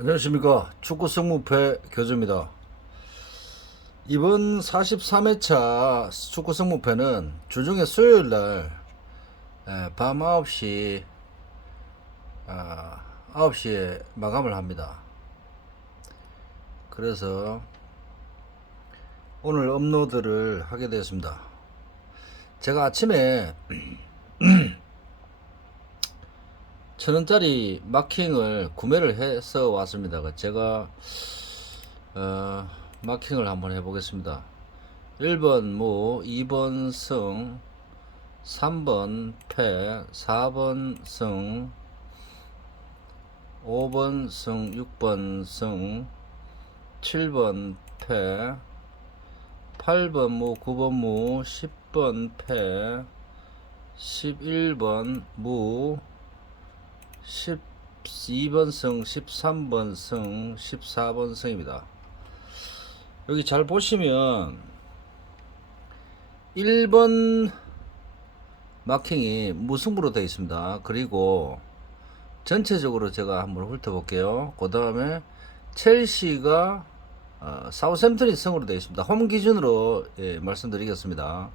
안녕하십니까. 축구 승무패 교주입니다. 이번 43회차 축구 승무패는 주중에 수요일날 밤 9시 9시에 마감을 합니다. 그래서 오늘 업로드를 하게 되었습니다. 제가 아침에 1,000원짜리 마킹을 구매를 해서 왔습니다. 제가 마킹을 한번 해보겠습니다. 1번 무, 2번 승, 3번 패, 4번 승, 5번 승, 6번 승, 7번 패, 8번 무, 9번 무, 10번 패, 11번 무, 12번 승, 13번 승, 14번 승입니다. 여기 잘 보시면 1번 마킹이 무승부로 되어 있습니다. 그리고 전체적으로 제가 한번 훑어볼게요. 그 다음에 첼시가 사우샘프턴이 승으로 되어 있습니다. 홈 기준으로 말씀드리겠습니다.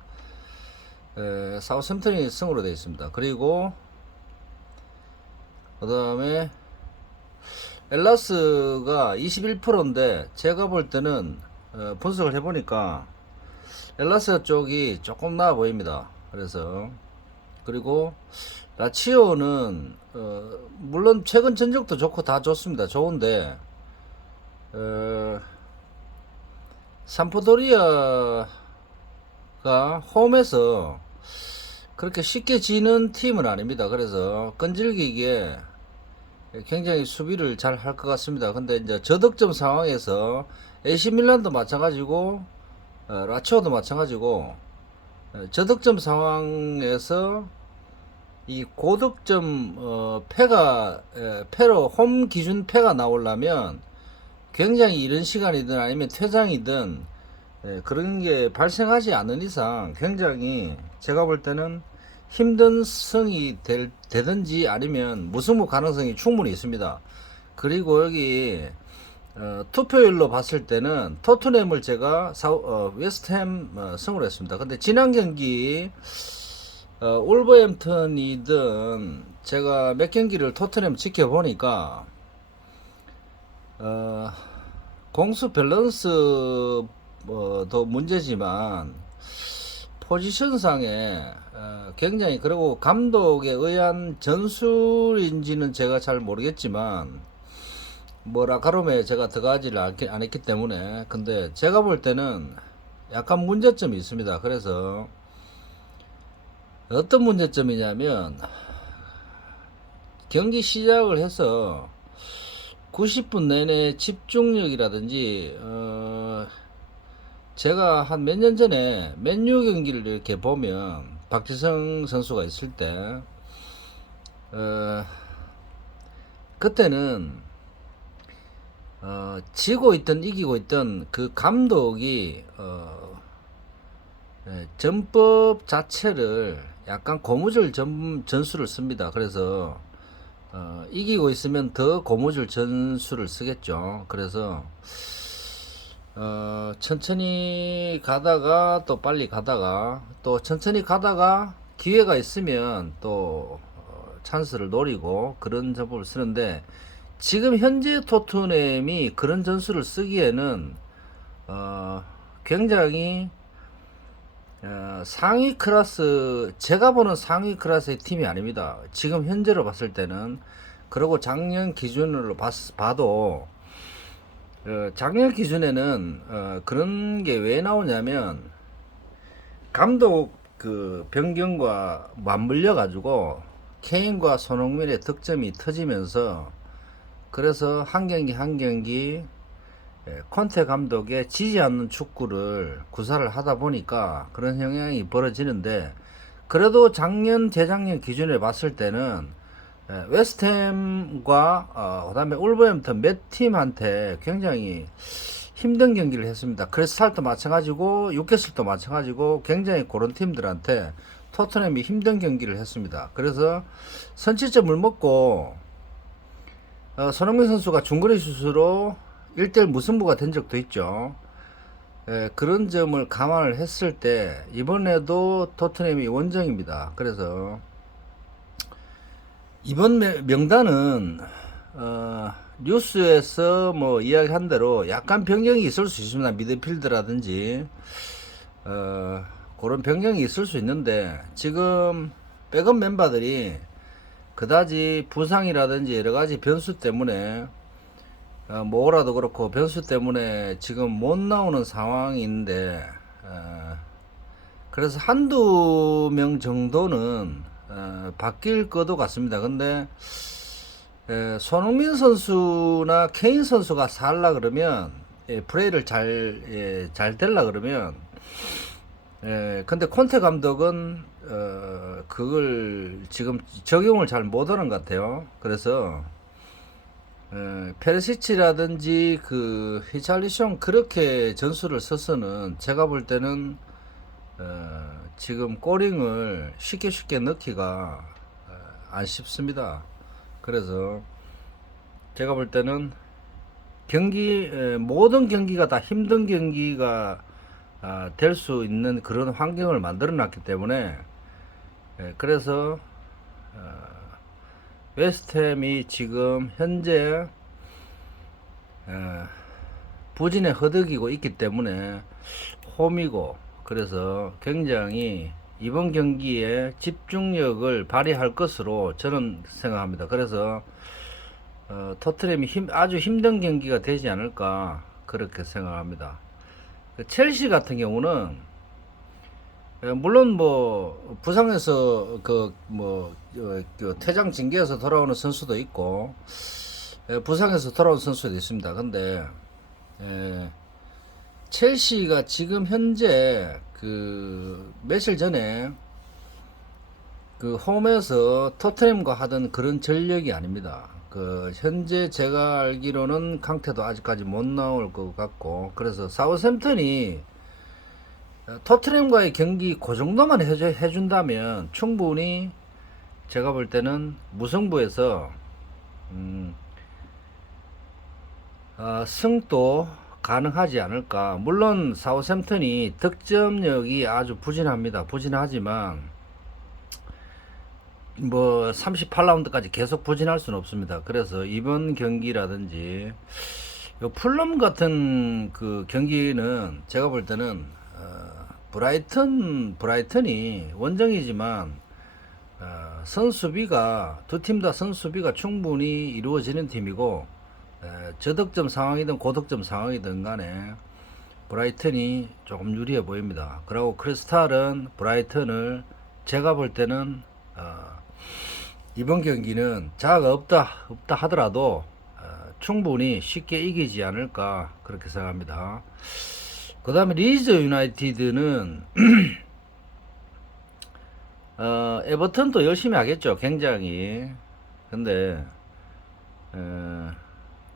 사우샘프턴이 승으로 되어 있습니다. 그리고 그 다음에 엘라스가 21%인데 제가 볼 때는 분석을 해보니까 엘라스 쪽이 조금 나아 보입니다. 그래서 그리고 라치오는 물론 최근 전적도 좋고 다 좋습니다. 좋은데 삼프도리아가 홈에서 그렇게 쉽게 지는 팀은 아닙니다. 그래서 끈질기게 굉장히 수비를 잘 할 것 같습니다. 근데 이제 저득점 상황에서 AC 밀란도 마찬가지고 라치오도 마찬가지고 저득점 상황에서 이 고득점 패로 홈 기준 패가 나오려면 굉장히 이른 시간이든 아니면 퇴장이든 그런 게 발생하지 않는 이상 굉장히 제가 볼 때는 힘든 승이 되든지 아니면 무승부 가능성이 충분히 있습니다. 그리고 여기 투표율로 봤을 때는 토트넘을 제가 웨스트햄 승으로 했습니다. 근데 지난 경기 올버햄턴이든 제가 몇 경기를 토트넘 지켜보니까 공수 밸런스도 문제지만 포지션상에 굉장히 그리고 감독에 의한 전술인지는 제가 잘 모르겠지만 뭐 라카롬에 제가 들어가지를 안 했기 때문에 근데 제가 볼 때는 약간 문제점이 있습니다. 그래서 어떤 문제점이냐면 경기 시작을 해서 90분 내내 집중력이라든지 제가 한 몇 년 전에 맨유 경기를 이렇게 보면 박지성 선수가 있을 때 그때는 지고 있던 이기고 있던 그 감독이 전법 자체를 약간 고무줄 전술을 씁니다. 그래서 이기고 있으면 더 고무줄 전술을 쓰겠죠. 그래서 천천히 가다가 또 빨리 가다가 또 천천히 가다가 기회가 있으면 또 찬스를 노리고 그런 전법을 쓰는데 지금 현재 토트넘이 그런 전술을 쓰기에는 굉장히 상위 클래스 제가 보는 상위 클래스의 팀이 아닙니다. 지금 현재로 봤을 때는 그리고 작년 기준으로 봐도 작년 기준에는 그런 게 왜 나오냐면 감독 그 변경과 맞물려 가지고 케인과 손흥민의 득점이 터지면서 그래서 한 경기 한 경기 콘테 감독의 지지 않는 축구를 구사를 하다 보니까 그런 현상이 벌어지는데 그래도 작년 재작년 기준에 봤을 때는 웨스트햄과 그다음에 울버햄튼 몇 팀한테 굉장히 힘든 경기를 했습니다. 크리스탈도 마찬가지고 유캐슬도 마찬가지고 굉장히 그런 팀들한테 토트넘이 힘든 경기를 했습니다. 그래서 선취점을 먹고 손흥민 선수가 중거리 슛으로 1대1 무승부가 된 적도 있죠. 그런 점을 감안을 했을 때 이번에도 토트넘이 원정입니다. 그래서 이번 명단은 뉴스에서 뭐 이야기한 대로 약간 변경이 있을 수 있습니다. 미드필드라든지 그런 변경이 있을 수 있는데 지금 백업 멤버들이 그다지 부상이라든지 여러 가지 변수 때문에 뭐라도 그렇고 변수 때문에 지금 못 나오는 상황인데 그래서 한두 명 정도는 바뀔 것도 같습니다. 근데 손흥민 선수나 케인 선수가 살라 그러면 플레이를 잘 될라 그러면 근데 콘테 감독은 그걸 지금 적용을 잘 못하는 것 같아요. 그래서 페르시치라든지 그 히찰리숑 그렇게 전술을 써서는 제가 볼 때는 지금 꼬링을 쉽게 넣기가 안 쉽습니다. 그래서 제가 볼 때는 모든 경기가 다 힘든 경기가 될 수 있는 그런 환경을 만들어 놨기 때문에 그래서 웨스트햄이 지금 현재 부진에 허덕이고 있기 때문에 홈이고 그래서 굉장히 이번 경기에 집중력을 발휘할 것으로 저는 생각합니다. 그래서 토트넘이 아주 힘든 경기가 되지 않을까 그렇게 생각합니다. 첼시 같은 경우는 물론 뭐 부상에서 퇴장 징계에서 돌아오는 선수도 있고 부상에서 돌아온 선수도 있습니다. 근데 첼시가 지금 현재 그 며칠 전에 그 홈에서 토트넘과 하던 그런 전력이 아닙니다. 그 현재 제가 알기로는 강태도 아직까지 못 나올 것 같고 그래서 사우샘턴이 토트넘과의 경기 그 정도만 해준다면 충분히 제가 볼 때는 무승부에서 승도 가능하지 않을까. 물론 사우샘턴이 득점력이 아주 부진합니다. 부진하지만 뭐 38라운드까지 계속 부진할 수는 없습니다. 그래서 이번 경기라든지 풀럼 같은 그 경기는 제가 볼 때는 브라이턴이 원정이지만 선수비가 두 팀 다 선수비가 충분히 이루어지는 팀이고 저득점 상황이든 고득점 상황이든 간에 브라이턴이 조금 유리해 보입니다. 그리고 크리스탈은 브라이턴을 제가 볼 때는 이번 경기는 자가 없다 하더라도 충분히 쉽게 이기지 않을까 그렇게 생각합니다. 그 다음에 리즈 유나이티드는 에버턴도 열심히 하겠죠. 굉장히. 근데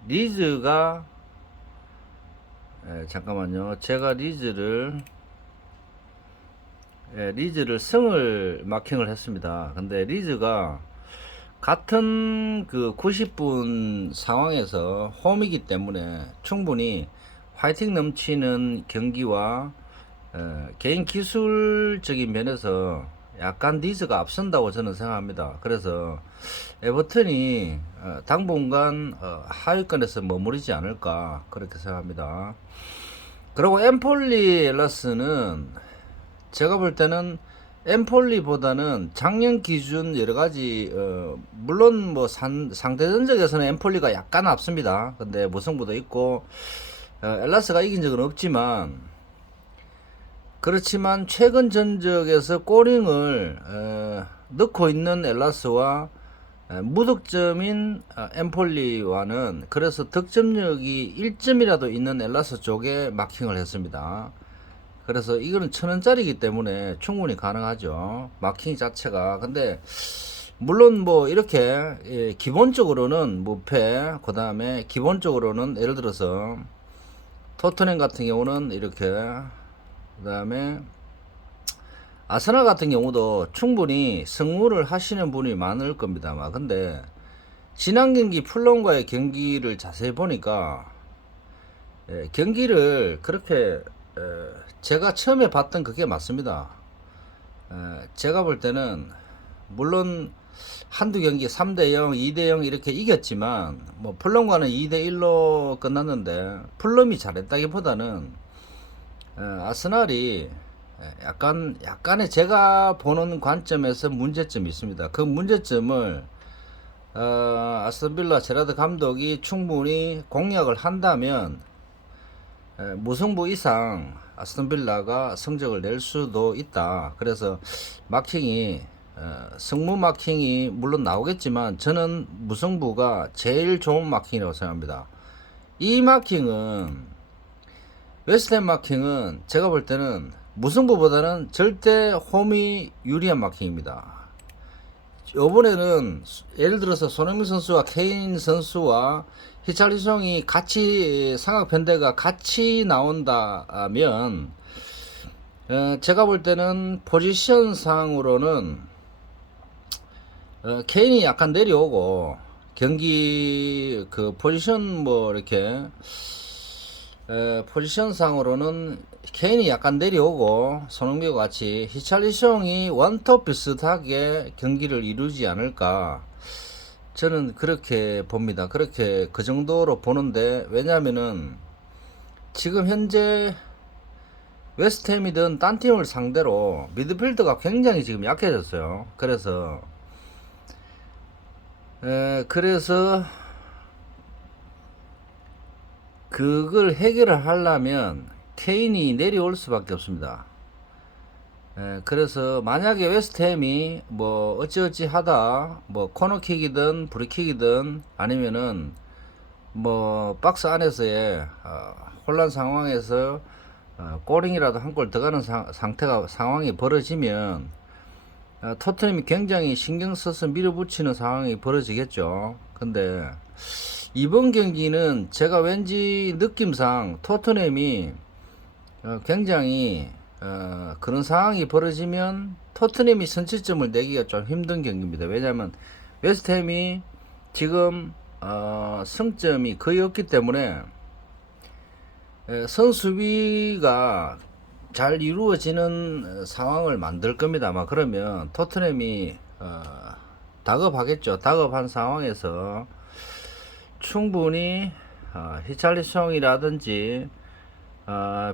리즈가 잠깐만요. 제가 리즈를 승을 마킹을 했습니다. 근데 리즈가 같은 그 90분 상황에서 홈이기 때문에 충분히 화이팅 넘치는 경기와 개인 기술적인 면에서 약간 리즈가 앞선다고 저는 생각합니다. 그래서 에버턴이 당분간 하위권에서 머무르지 않을까 그렇게 생각합니다. 그리고 엠폴리 엘라스는 제가 볼 때는 엠폴리보다는 작년 기준 여러 가지 물론 뭐 상대 전적에서는 엠폴리가 약간 앞섭니다. 근데 무승부도 있고 엘라스가 이긴 적은 없지만 그렇지만 최근 전적에서 꼬링을 넣고 있는 엘라스와 무득점인 엠폴리와는 그래서 득점력이 1점이라도 있는 엘라스 쪽에 마킹을 했습니다. 그래서 이거는 1000원짜리이기 때문에 충분히 가능하죠. 마킹 자체가. 근데 물론 뭐 이렇게 기본적으로는 무패, 그 다음에 기본적으로는 예를 들어서 토트넘 같은 경우는 이렇게, 그 다음에 아스날 같은 경우도 충분히 승부를 하시는 분이 많을 겁니다만 근데 지난 경기 풀론과의 경기를 자세히 보니까 경기를 그렇게 제가 처음에 봤던 그게 맞습니다. 제가 볼 때는 물론 한두 경기 3대0, 2대0 이렇게 이겼지만 뭐 풀럼과는 2대1로 끝났는데 풀럼이 잘했다기보다는 아스날이 약간의 제가 보는 관점에서 문제점이 있습니다. 그 문제점을 아스톤빌라 제라드 감독이 충분히 공략을 한다면 무승부 이상 아스톤빌라가 성적을 낼 수도 있다. 그래서 마킹이 승무 마킹이 물론 나오겠지만 저는 무승부가 제일 좋은 마킹이라고 생각합니다. 이 마킹은 웨스트햄 마킹은 제가 볼 때는 무승부보다는 절대 홈이 유리한 마킹입니다. 이번에는 예를 들어서 손흥민 선수와 케인 선수와 히찰리송이 같이 삼각편대가 같이 나온다면 제가 볼 때는 포지션상으로는 케인이 약간 내려오고 경기 그 포지션 뭐 이렇게 포지션상으로는 케인이 약간 내려오고 손흥민과 같이 히찰리송이 원톱 비슷하게 경기를 이루지 않을까 저는 그렇게 봅니다. 그렇게 그 정도로 보는데 왜냐면은 지금 현재 웨스트햄이든 딴 팀을 상대로 미드필드가 굉장히 지금 약해졌어요. 그래서 그걸 해결을 하려면 케인이 내려올 수밖에 없습니다. 그래서 만약에 웨스트햄이 뭐 어찌어찌 하다 뭐 코너킥이든 브리킥이든 아니면은 뭐 박스 안에서의 혼란 상황에서 골링이라도 한 골 들어가는 상황이 벌어지면 토트넘이 굉장히 신경 써서 밀어붙이는 상황이 벌어지겠죠. 근데 이번 경기는 제가 왠지 느낌상 토트넘이 굉장히 그런 상황이 벌어지면 토트넘이 선취점을 내기가 좀 힘든 경기입니다. 왜냐하면 웨스트햄이 지금 승점이 거의 없기 때문에 선수비가 잘 이루어지는 상황을 만들 겁니다. 아마 그러면 토트넘이 다급하겠죠. 다급한 상황에서 충분히 히찰리송이라든지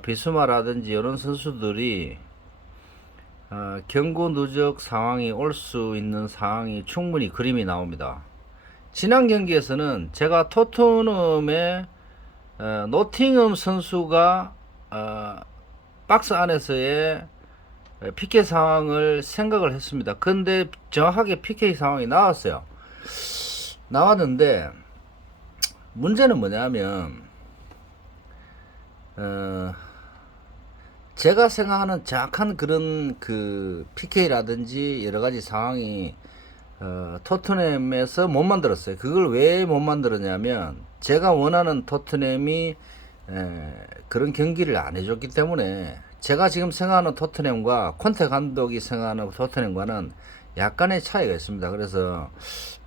비스마라든지 이런 선수들이 경고 누적 상황이 올 수 있는 상황이 충분히 그림이 나옵니다. 지난 경기에서는 제가 토트넘의 노팅엄 선수가 박스 안에서의 PK 상황을 생각을 했습니다. 근데 정확하게 PK 상황이 나왔는데 문제는 뭐냐면 제가 생각하는 정확한 그런 그 PK라든지 여러 가지 상황이 토트넘에서 못 만들었어요. 그걸 왜 못 만들었냐면 제가 원하는 토트넘이 그런 경기를 안 해줬기 때문에 제가 지금 생각하는 토트넘과 콘테 감독이 생각하는 토트넘과는 약간의 차이가 있습니다. 그래서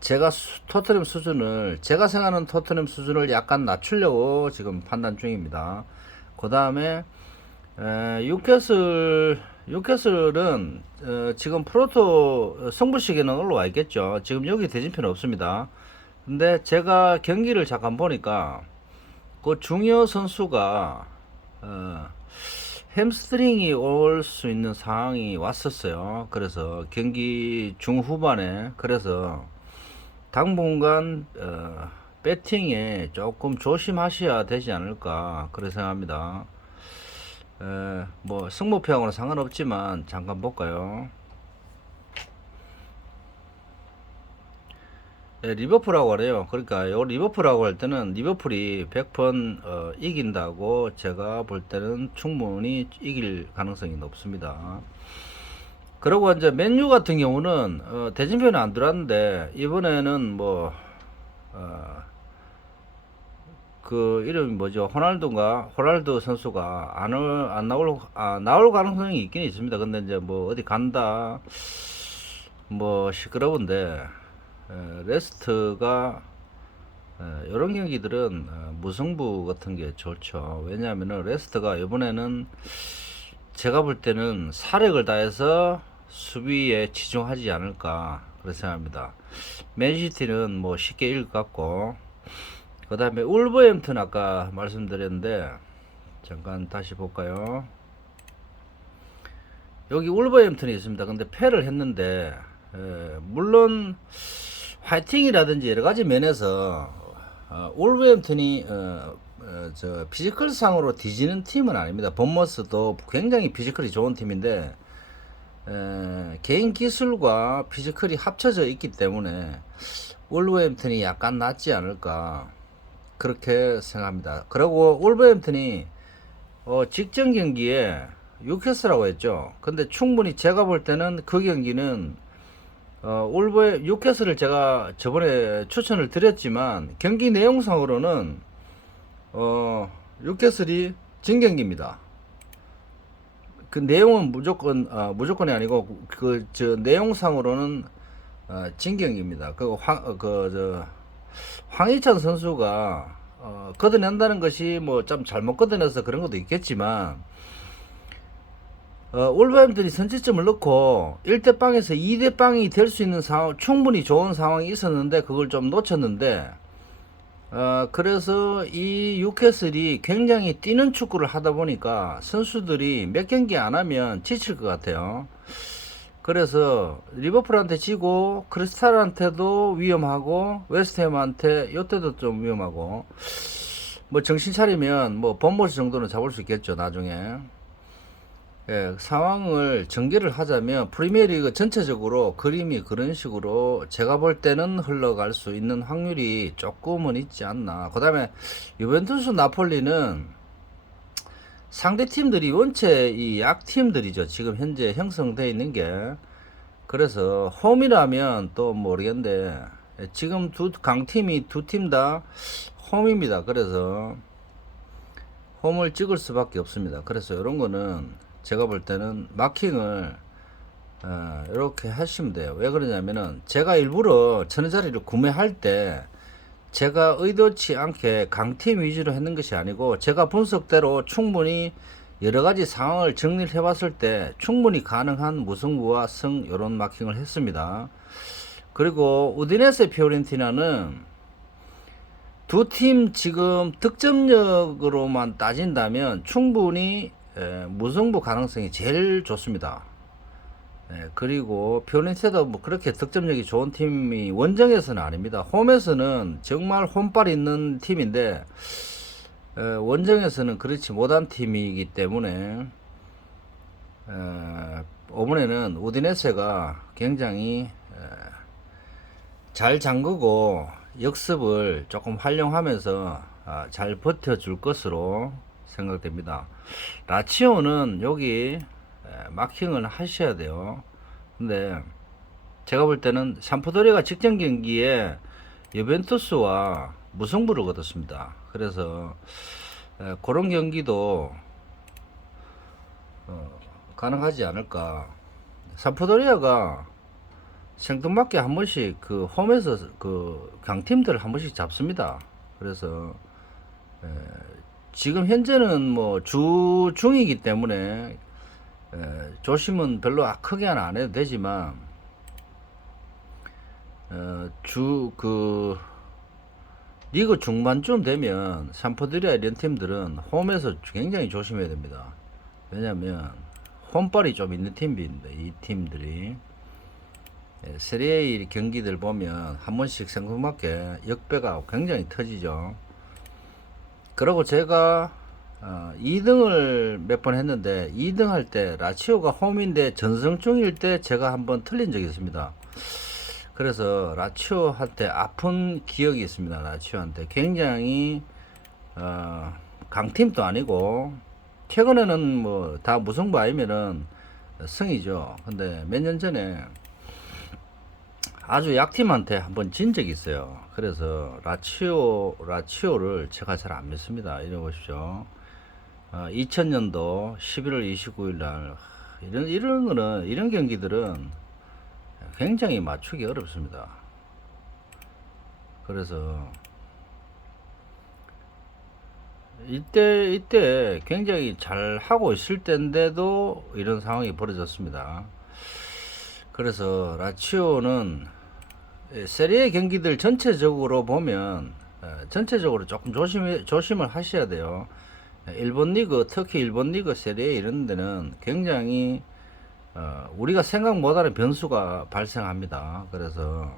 제가 토트넘 수준을 제가 생각하는 토트넘 수준을 약간 낮추려고 지금 판단 중입니다. 그 다음에 뉴캐슬은 지금 프로토 승부시계는 올라와 있겠죠. 지금 여기 대진표는 없습니다. 근데 제가 경기를 잠깐 보니까 그 중요 선수가 햄스트링이 올 수 있는 상황이 왔었어요. 그래서 경기 중후반에 그래서 당분간 배팅에 조금 조심하셔야 되지 않을까 그렇게 생각합니다. 뭐 승부표하고는 상관없지만 잠깐 볼까요? 리버풀하고 그래요. 그러니까 요 리버풀하고 할 때는 리버풀이 100번 이긴다고 제가 볼 때는 충분히 이길 가능성이 높습니다. 그리고 이제 맨유 같은 경우는 대진표는 안 들어왔는데 이번에는 뭐 그 이름이 뭐죠? 호날두 선수가 안 나올 가능성이 있긴 있습니다. 근데 이제 뭐 어디 간다 뭐 시끄러운데 레스트가 이런 경기들은 무승부 같은 게 좋죠. 왜냐하면은 레스트가 이번에는 제가 볼 때는 사력을 다해서 수비에 치중하지 않을까 그렇게 생각합니다. 맨시티는 뭐 쉽게 이길 것 같고, 그 다음에 울버햄튼 아까 말씀드렸는데 잠깐 다시 볼까요. 여기 울버햄튼이 있습니다. 근데 패를 했는데 물론 화이팅이라든지 여러 가지 면에서 울버햄튼이 저 피지컬 상으로 뒤지는 팀은 아닙니다. 본머스도 굉장히 피지컬이 좋은 팀인데 개인 기술과 피지컬이 합쳐져 있기 때문에 울버햄튼이 약간 낫지 않을까 그렇게 생각합니다. 그리고 울버햄튼이 직전 경기에 뉴캐슬라고 했죠. 근데 충분히 제가 볼 때는 그 경기는 뉴캐슬을 제가 저번에 추천을 드렸지만 경기 내용상으로는 뉴캐슬이 진 경기입니다. 그 내용은 무조건이 아니고 그 저 내용상으로는 진 경기입니다. 황희찬 선수가 걷어낸다는 것이 뭐 좀 잘못 걷어내서 그런 것도 있겠지만 울버햄튼이 선취점을 넣고 1대 빵에서 2대 빵이 될 수 있는 상황, 충분히 좋은 상황이 있었는데 그걸 좀 놓쳤는데 그래서 이 뉴캐슬이 굉장히 뛰는 축구를 하다 보니까 선수들이 몇 경기 안 하면 지칠 것 같아요. 그래서 리버풀한테 지고 크리스탈한테도 위험하고 웨스트햄한테 요때도 좀 위험하고, 뭐 정신 차리면 뭐 본머스 정도는 잡을 수 있겠죠 나중에. 상황을 전개를 하자면 프리미어리그 전체적으로 그림이 그런 식으로 제가 볼 때는 흘러갈 수 있는 확률이 조금은 있지 않나. 그 다음에 유벤투스 나폴리는 상대 팀들이 원체 이 약팀들이죠. 지금 현재 형성되어 있는 게. 그래서 홈이라면 또 모르겠는데 지금 두 강팀이 두 팀 다 홈입니다. 그래서 홈을 찍을 수밖에 없습니다. 그래서 이런 거는 제가 볼 때는 마킹을 이렇게 하시면 돼요. 왜 그러냐면은 제가 일부러 천원짜리를 구매할 때 제가 의도치 않게 강팀 위주로 했는 것이 아니고 제가 분석대로 충분히 여러 가지 상황을 정리를 해봤을 때 충분히 가능한 무승부와 승 이런 마킹을 했습니다. 그리고 우디네세 피오렌티나는 두 팀 지금 득점력으로만 따진다면 충분히 무승부 가능성이 제일 좋습니다. 그리고 피오렌티나도 뭐 그렇게 득점력이 좋은 팀이 원정에서는 아닙니다. 홈에서는 정말 홈빨 있는 팀인데 원정에서는 그렇지 못한 팀이기 때문에 이번에는 우디네세가 굉장히 잘 잠그고 역습을 조금 활용하면서 잘 버텨줄 것으로 생각됩니다. 라치오는 여기 마킹을 하셔야 돼요. 근데 제가 볼 때는 삼프도리가 직전 경기에 유벤투스와 무승부를 거뒀습니다. 그래서 그런 경기도 가능하지 않을까. 삼프도리아가 생뚱맞게 한 번씩 그 홈에서 그 강팀들을 한 번씩 잡습니다. 그래서 지금 현재는 뭐 주 중이기 때문에 조심은 별로 크게 안 해도 되지만 리그 중반쯤 되면 삼프도리아 이런 팀들은 홈에서 굉장히 조심해야 됩니다. 왜냐면 홈빨이 좀 있는 팀입니다. 이 팀들이 세리에 경기들 보면 한 번씩 생뚱맞게 역배가 굉장히 터지죠. 그리고 제가 2등을 몇 번 했는데 2등 할 때 라치오가 홈인데 전승 중일 때 제가 한번 틀린 적이 있습니다. 그래서 라치오한테 아픈 기억이 있습니다. 라치오한테 굉장히 강팀도 아니고 최근에는 뭐 다 무승부 아니면은 승이죠. 근데 몇 년 전에 아주 약팀한테 한번 진 적이 있어요. 그래서 라치오를 제가 잘 안 믿습니다. 이래 보십시오. 2000년도 11월 29일 날 이런 경기들은 굉장히 맞추기 어렵습니다. 그래서 이때 굉장히 잘 하고 있을 때인데도 이런 상황이 벌어졌습니다. 그래서 라치오는 세리에 경기들 전체적으로 보면 전체적으로 조금 조심을 하셔야 돼요. 일본 리그, 특히 일본 리그 세리에 이런 데는 굉장히 우리가 생각 못하는 변수가 발생합니다. 그래서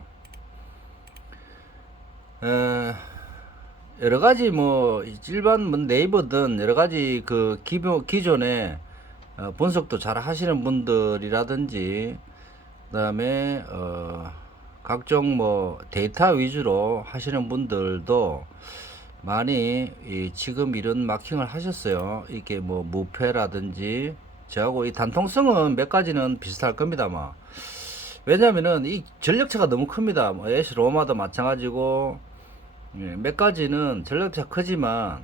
여러 가지 뭐 일반 뭐 네이버든 여러 가지 그 기존에 분석도 잘 하시는 분들이라든지 그다음에 각종 뭐 데이터 위주로 하시는 분들도 많이 지금 이런 마킹을 하셨어요. 이게 뭐 무패라든지 저하고 이 단통성은 몇 가지는 비슷할 겁니다. 뭐 왜냐면은 이 전력차가 너무 큽니다. 뭐 에시 로마도 마찬가지고 몇 가지는 전력차 크지만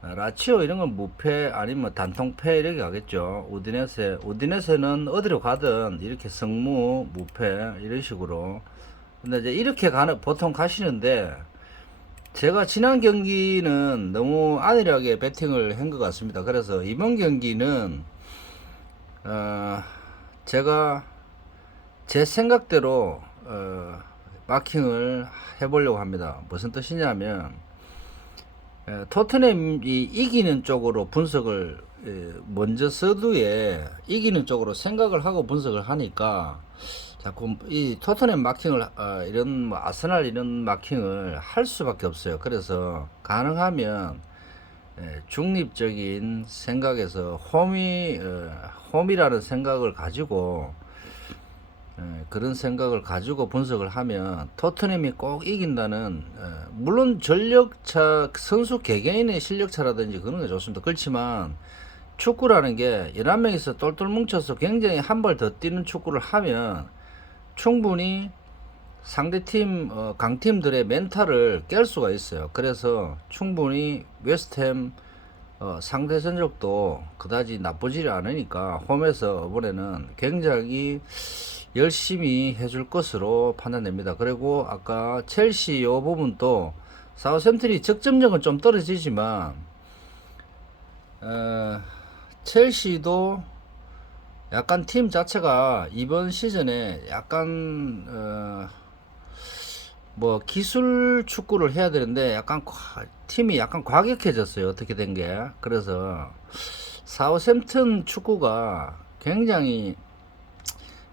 라치오 이런 건 무패 아니면 단통패 이렇게 가겠죠. 우디네세는 어디로 가든 이렇게 성무 무패 이런 식으로. 근데 이제 이렇게 보통 가시는데 제가 지난 경기는 너무 안일하게 배팅을 한 것 같습니다. 그래서 이번 경기는 제가 제 생각대로 마킹을 해보려고 합니다. 무슨 뜻이냐면 토트넘이 이기는 쪽으로 분석을 먼저 서두에 이기는 쪽으로 생각을 하고 분석을 하니까 자꾸 이 토트넘 마킹을 이런 뭐 아스날 이런 마킹을 할 수밖에 없어요. 그래서 가능하면 중립적인 생각에서 홈이라는 생각을 가지고 그런 생각을 가지고 분석을 하면 토트넘이 꼭 이긴다는 물론 전력차 선수 개개인의 실력차라든지 그런 게 좋습니다. 그렇지만 축구라는 게 11명이서 똘똘 뭉쳐서 굉장히 한 발 더 뛰는 축구를 하면 충분히 상대팀 강팀들의 멘탈을 깰 수가 있어요. 그래서 충분히 웨스트햄 상대 전적도 그다지 나쁘지 않으니까 홈에서 이번에는 굉장히 열심히 해줄 것으로 판단됩니다. 그리고 아까 첼시 요 부분도 사우샘튼이 적점력은 좀 떨어지지만 첼시도 약간 팀 자체가 이번 시즌에 약간 뭐 기술 축구를 해야 되는데 약간 팀이 약간 과격해졌어요. 어떻게 된 게. 그래서 사우샘튼 축구가 굉장히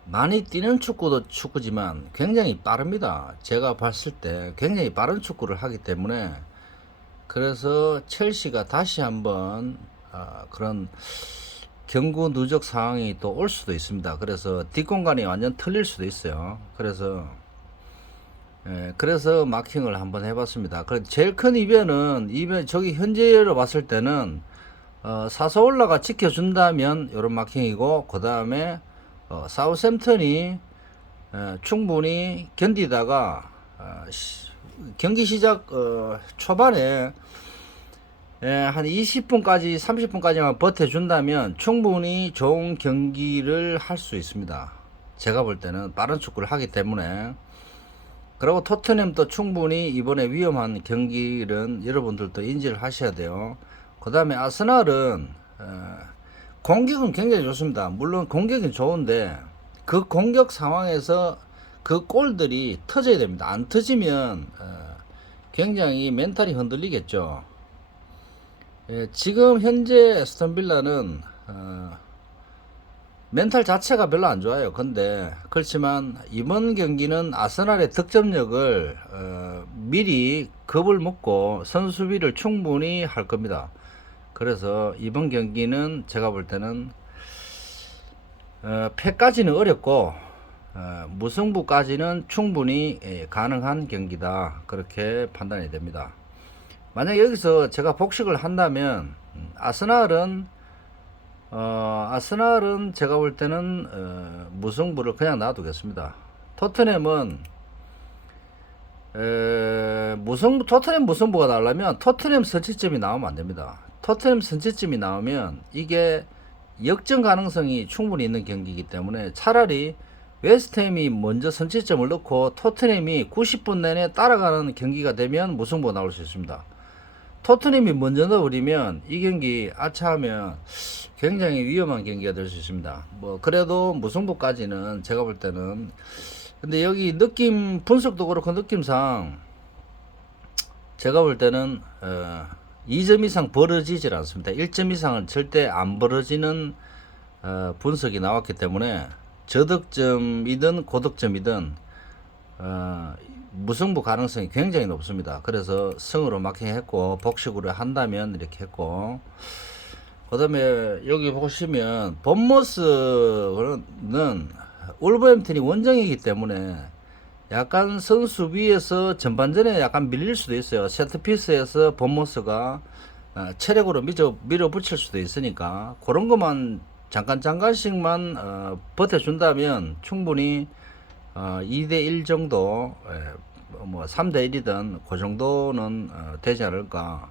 많이 뛰는 축구도 축구지만 굉장히 빠릅니다. 제가 봤을 때 굉장히 빠른 축구를 하기 때문에 그래서 첼시가 다시 한번 그런 경고 누적 상황이 또 올 수도 있습니다. 그래서 뒷공간이 완전 틀릴 수도 있어요. 그래서 마킹을 한번 해봤습니다. 제일 큰 이변은 저기 현재로 봤을 때는 사서올라가 지켜준다면 이런 마킹이고 그 다음에 사우샘턴이 충분히 견디다가 경기 시작 초반에 한 20분까지 30분까지만 버텨준다면 충분히 좋은 경기를 할 수 있습니다. 제가 볼 때는 빠른 축구를 하기 때문에. 그리고 토트넘도 충분히 이번에 위험한 경기는 여러분들도 인지를 하셔야 돼요. 그 다음에 아스날은 공격은 굉장히 좋습니다. 물론 공격이 좋은데 그 공격 상황에서 그 골들이 터져야 됩니다. 안 터지면 굉장히 멘탈이 흔들리겠죠. 지금 현재 스톤빌라는 멘탈 자체가 별로 안 좋아요. 근데 그렇지만 이번 경기는 아스날의 득점력을 미리 겁을 먹고 선수비를 충분히 할 겁니다. 그래서 이번 경기는 제가 볼 때는 패까지는 어렵고 무승부까지는 충분히 가능한 경기다. 그렇게 판단이 됩니다. 만약 여기서 제가 복식을 한다면 아스날은 제가 볼 때는 무승부를 그냥 놔두겠습니다. 토트넘은 토트넘 무승부가 나려면 토트넘 선취점이 나오면 안 됩니다. 토트넘 선취점이 나오면 이게 역전 가능성이 충분히 있는 경기이기 때문에 차라리 웨스트햄이 먼저 선취점을 넣고 토트넘이 90분 내내 따라가는 경기가 되면 무승부가 나올 수 있습니다. 토트넘이 먼저 넣어버리면 이 경기 아차하면 굉장히 위험한 경기가 될 수 있습니다. 뭐 그래도 무승부까지는 제가 볼 때는, 근데 여기 느낌 분석도 그렇고 느낌상 제가 볼 때는 2점 이상 벌어지질 않습니다. 1점 이상은 절대 안 벌어지는 분석이 나왔기 때문에 저득점이든 고득점이든 무승부 가능성이 굉장히 높습니다. 그래서 승으로 마킹했고 복식으로 한다면 이렇게 했고, 그 다음에 여기 보시면 본머스는 울버햄튼이 원정이기 때문에 약간 선수 위에서 전반전에 약간 밀릴 수도 있어요. 세트피스에서 본머스가 체력으로 밀어붙일 수도 있으니까 그런 것만 잠깐씩만 버텨준다면 충분히 2대1 정도, 뭐 3대1이든 그 정도는 되지 않을까.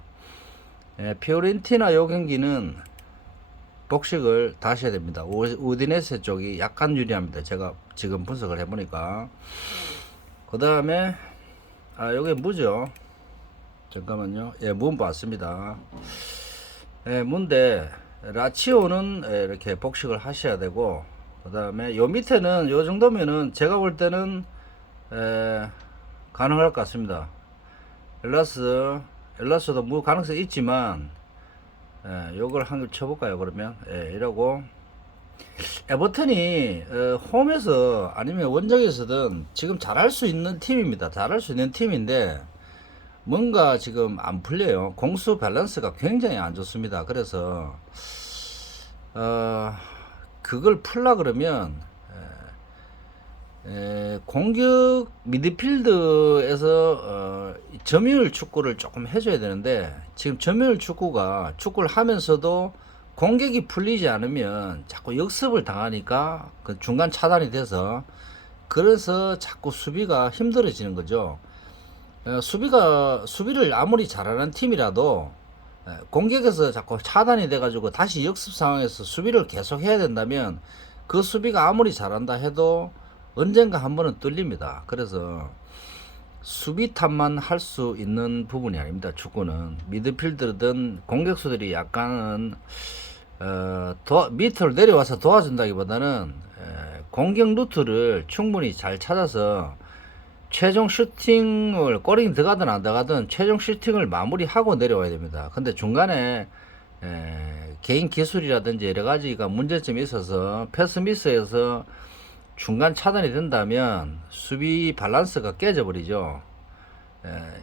피오렌티나 요 경기는 복식을 다시 해야 됩니다. 우디네세 쪽이 약간 유리합니다. 제가 지금 분석을 해보니까. 그 다음에 요게 무죠. 잠깐만요. 예, 문 봤습니다. 예, 문데 라치오는 이렇게 복식을 하셔야 되고, 그 다음에 요 밑에는 요 정도면은 제가 볼 때는 가능할 것 같습니다. 엘라스도 뭐 가능성이 있지만 요걸 한번 쳐볼까요? 그러면 이러고 에버턴이 홈에서 아니면 원정에서든 지금 잘할 수 있는 팀입니다. 잘할 수 있는 팀인데 뭔가 지금 안 풀려요. 공수 밸런스가 굉장히 안 좋습니다. 그래서 그걸 풀라 그러면 공격 미드필드에서 점유율 축구를 조금 해줘야 되는데, 지금 점유율 축구를 하면서도 공격이 풀리지 않으면 자꾸 역습을 당하니까 그 중간 차단이 돼서, 그래서 자꾸 수비가 힘들어지는 거죠. 수비를 아무리 잘하는 팀이라도 공격에서 자꾸 차단이 돼가지고 다시 역습 상황에서 수비를 계속 해야 된다면 그 수비가 아무리 잘한다 해도 언젠가 한 번은 뚫립니다. 그래서 수비 탓만 할 수 있는 부분이 아닙니다. 축구는 미드필더든 공격수들이 약간은 밑으로 내려와서 도와준다기보다는 공격 루트를 충분히 잘 찾아서 최종 슈팅을, 골이 들어가든 안 들어가든 최종 슈팅을 마무리하고 내려와야 됩니다. 근데 중간에 개인 기술이라든지 여러 가지가 문제점이 있어서 패스 미스에서 중간 차단이 된다면 수비 밸런스가 깨져버리죠.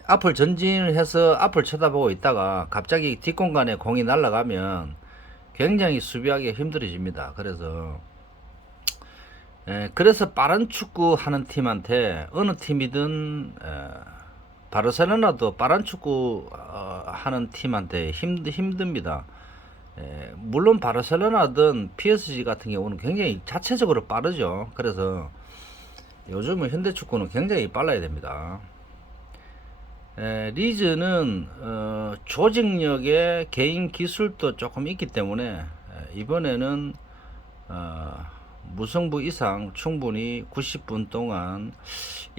앞을 전진을 해서 앞을 쳐다보고 있다가 갑자기 뒷공간에 공이 날아가면 굉장히 수비하기 힘들어집니다. 그래서 빠른 축구 하는 팀한테 어느 팀이든, 바르셀로나도 빠른 축구 하는 팀한테 힘듭니다. 물론 바르셀로나든 PSG 같은 경우는 굉장히 자체적으로 빠르죠. 그래서 요즘은 현대 축구는 굉장히 빨라야 됩니다. 리즈는 조직력에 개인 기술도 조금 있기 때문에 이번에는 무승부 이상 충분히 90분 동안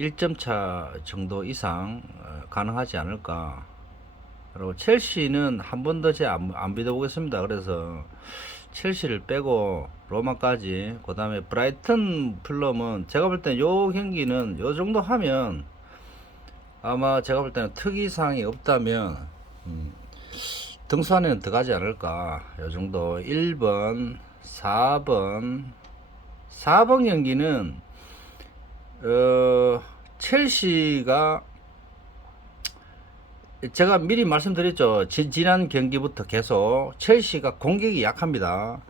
1점 차 정도 이상 가능하지 않을까. 그리고 첼시는 한 번 더 제가 안 믿어보겠습니다. 그래서 첼시를 빼고 로마까지, 그 다음에 브라이튼 플럼은 제가 볼 땐 요 경기는 요 정도 하면 아마 제가 볼 때는 특이사항이 없다면 등수 안에는 들어가지 않을까. 요 정도 1번 4번 경기는 첼시가, 제가 미리 말씀드렸죠. 지난 경기부터 계속 첼시가 공격이 약합니다.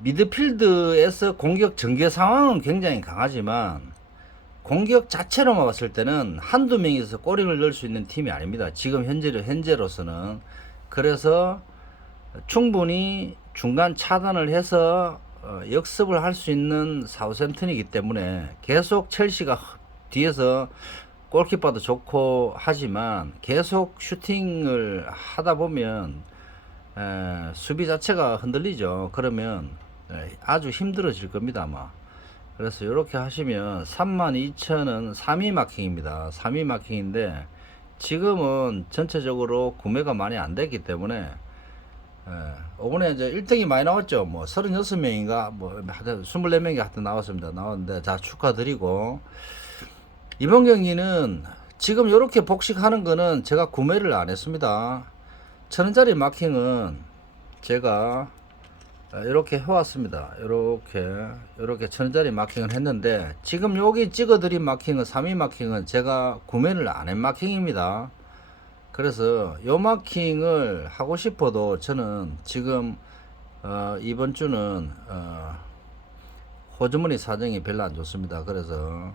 미드필드에서 공격 전개 상황은 굉장히 강하지만 공격 자체로만 봤을 때는 한두 명이서 골을 넣을 수 있는 팀이 아닙니다. 지금 현재로서는. 그래서 충분히 중간 차단을 해서 역습을 할 수 있는 사우샘튼이기 때문에 계속 첼시가 뒤에서 골키퍼도 좋고 하지만 계속 슈팅을 하다 보면 수비 자체가 흔들리죠. 그러면 아주 힘들어질 겁니다, 아마. 그래서 이렇게 하시면 32,000은 3위 마킹입니다. 3위 마킹인데 지금은 전체적으로 구매가 많이 안 됐기 때문에 이번에 이제 1등이 많이 나왔죠. 뭐 36명인가 뭐 하여튼 24명이 하여튼 나왔습니다. 나왔는데 자 축하드리고, 이번 경기는 지금 이렇게 복식하는 거는 제가 구매를 안 했습니다. 1,000원짜리 마킹은 제가 이렇게 해왔습니다. 이렇게 1,000원짜리 마킹을 했는데, 지금 여기 찍어드린 마킹은 3위 마킹은 제가 구매를 안 한 마킹입니다. 그래서 요 마킹을 하고 싶어도 저는 지금 이번 주는 호주머니 사정이 별로 안 좋습니다. 그래서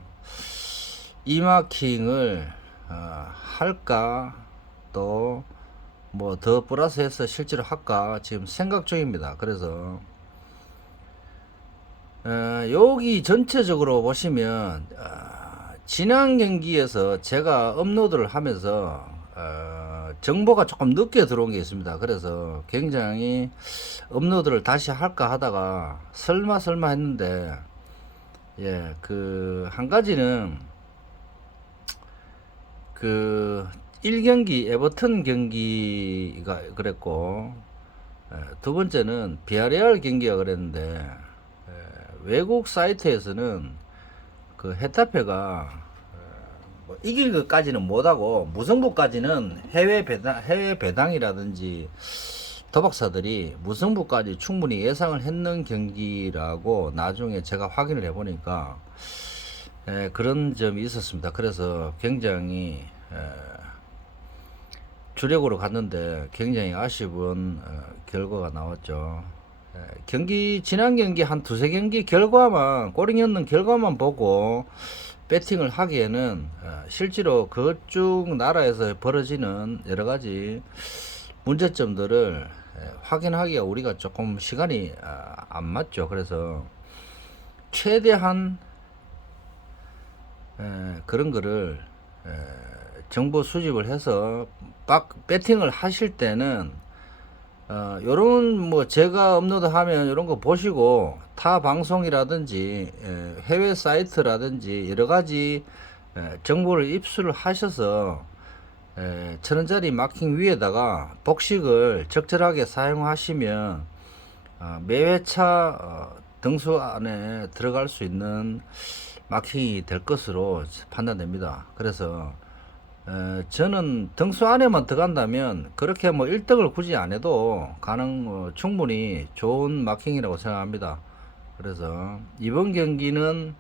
이 마킹을 할까, 또 뭐 더 플러스해서 실제로 할까 지금 생각 중입니다. 그래서 여기 전체적으로 보시면 지난 경기에서 제가 업로드를 하면서 정보가 조금 늦게 들어온 게 있습니다. 그래서 굉장히 업로드를 다시 할까 하다가 설마 했는데, 예, 그 한 가지는 그 1경기 에버턴 경기가 그랬고, 두 번째는 비아레알 경기가 그랬는데, 외국 사이트에서는 그 헤타페가 뭐 이길 것까지는 못하고 무승부까지는 해외 배당이라든지 도박사들이 무승부까지 충분히 예상을 했는 경기라고 나중에 제가 확인을 해보니까 그런 점이 있었습니다. 그래서 굉장히 주력으로 갔는데 굉장히 아쉬운 결과가 나왔죠. 지난 경기 한 두세 경기 결과만, 꼬링 넣는 결과만 보고 배팅을 하기에는 실제로 그쪽 나라에서 벌어지는 여러 가지 문제점들을 확인하기가 우리가 조금 시간이 안 맞죠. 그래서 최대한 그런 거를 정보 수집을 해서 배팅을 하실 때는 요런 뭐 제가 업로드하면 이런 거 보시고 타 방송이라든지 해외 사이트라든지 여러 가지 정보를 입수를 하셔서 1,000원짜리 마킹 위에다가 복식을 적절하게 사용하시면 매 회차 등수 안에 들어갈 수 있는 마킹이 될 것으로 판단됩니다. 그래서 저는 등수 안에만 들어간다면 그렇게 뭐 1등을 굳이 안 해도 충분히 좋은 마킹이라고 생각합니다. 그래서 이번 경기는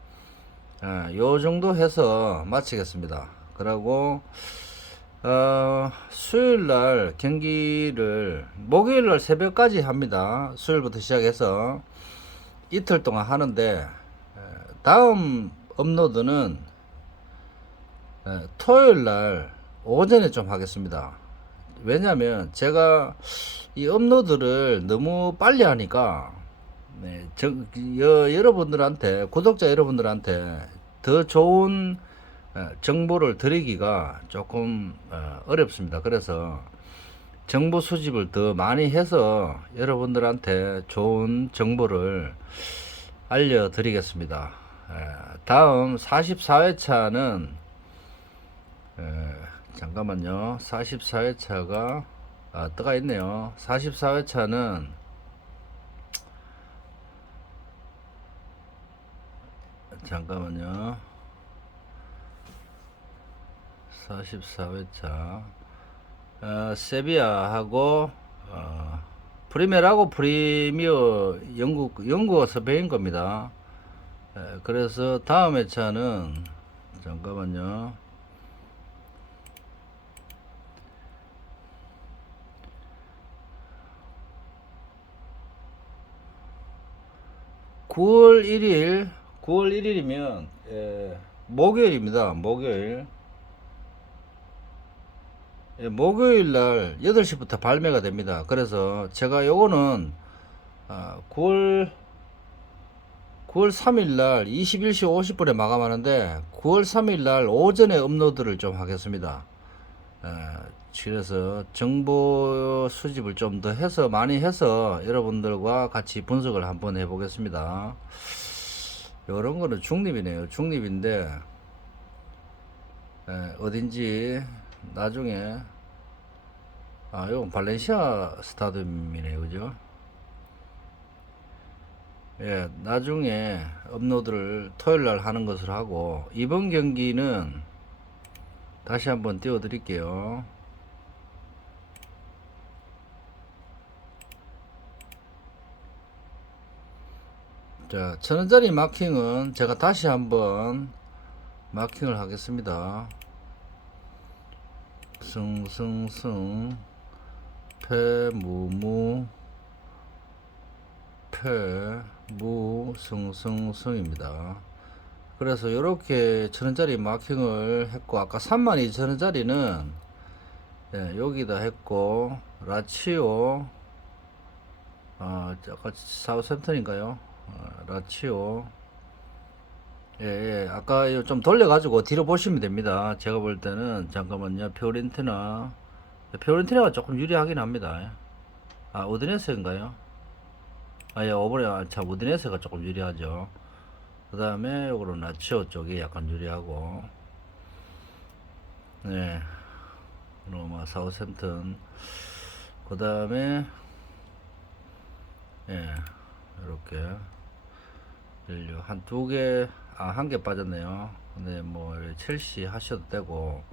요 정도 해서 마치겠습니다. 그리고 수요일날 경기를 목요일날 새벽까지 합니다. 수요일부터 시작해서 이틀 동안 하는데, 다음 업로드는 토요일날 오전에 좀 하겠습니다. 왜냐면 제가 이 업로드를 너무 빨리 하니까 여러분들한테, 구독자 여러분들한테 더 좋은 정보를 드리기가 조금 어렵습니다. 그래서 정보 수집을 더 많이 해서 여러분들한테 좋은 정보를 알려드리겠습니다. 다음 44회차는 잠깐만요. 44회차가 떠가 있네요. 44회차는 잠깐만요. 44회차 세비야하고 프리메라고 프리미어 영국어 스페인 겁니다. 그래서 다음 회차는 잠깐만요. 9월 1일이면 목요일입니다. 목요일 날 8시부터 발매가 됩니다. 그래서 제가 요거는 9월 3일 날 21시 50분에 마감하는데 9월 3일 날 오전에 업로드를 좀 하겠습니다. 그래서 정보 수집을 좀 더 해서 많이 해서 여러분들과 같이 분석을 한번 해보겠습니다. 요런 거는 중립이네요. 중립인데 어딘지 나중에 요건 발렌시아 스타디움이네요. 그죠? 예, 나중에 업로드를 토요일 날 하는 것으로 하고, 이번 경기는 다시 한번 띄워 드릴게요. 자, 1000원짜리 마킹은 제가 다시 한번 마킹을 하겠습니다. 승승승 패무무 패무 승승승입니다. 그래서 이렇게 1000원짜리 마킹을 했고, 아까 32,000원짜리는 여기다 했고, 라치오 아까 사우샘턴인가요? 라치오 아까 좀 돌려가지고 뒤로 보시면 됩니다. 제가 볼 때는 잠깐만요. 피오렌티나가 조금 유리하긴 합니다. 우디네스인가요? 오버레 참 우디네스가 조금 유리하죠. 그 다음에 요거는 라치오 쪽이 약간 유리하고, 네, 로마 사우샘튼. 그 다음에 이렇게 한 두 개, 한 개 빠졌네요. 근데 뭐 첼시 하셔도 되고,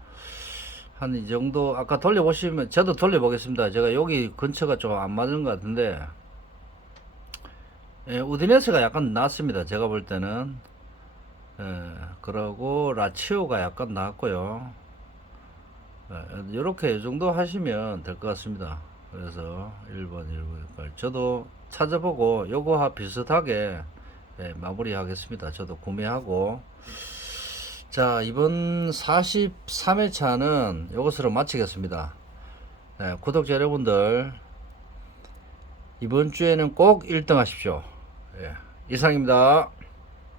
한 이 정도 아까 돌려보시면, 저도 돌려보겠습니다. 제가 여기 근처가 좀 안 맞은 것 같은데, 우디네스가 약간 낫습니다. 제가 볼 때는. 그러고 라치오가 약간 낫고요. 이렇게 이 정도 하시면 될 것 같습니다. 그래서 1번, 1번. 저도 찾아보고 요거와 비슷하게 마무리 하겠습니다. 저도 구매하고. 자, 이번 43회차는 이것으로 마치겠습니다. 구독자 여러분들, 이번 주에는 꼭 1등 하십시오. 이상입니다.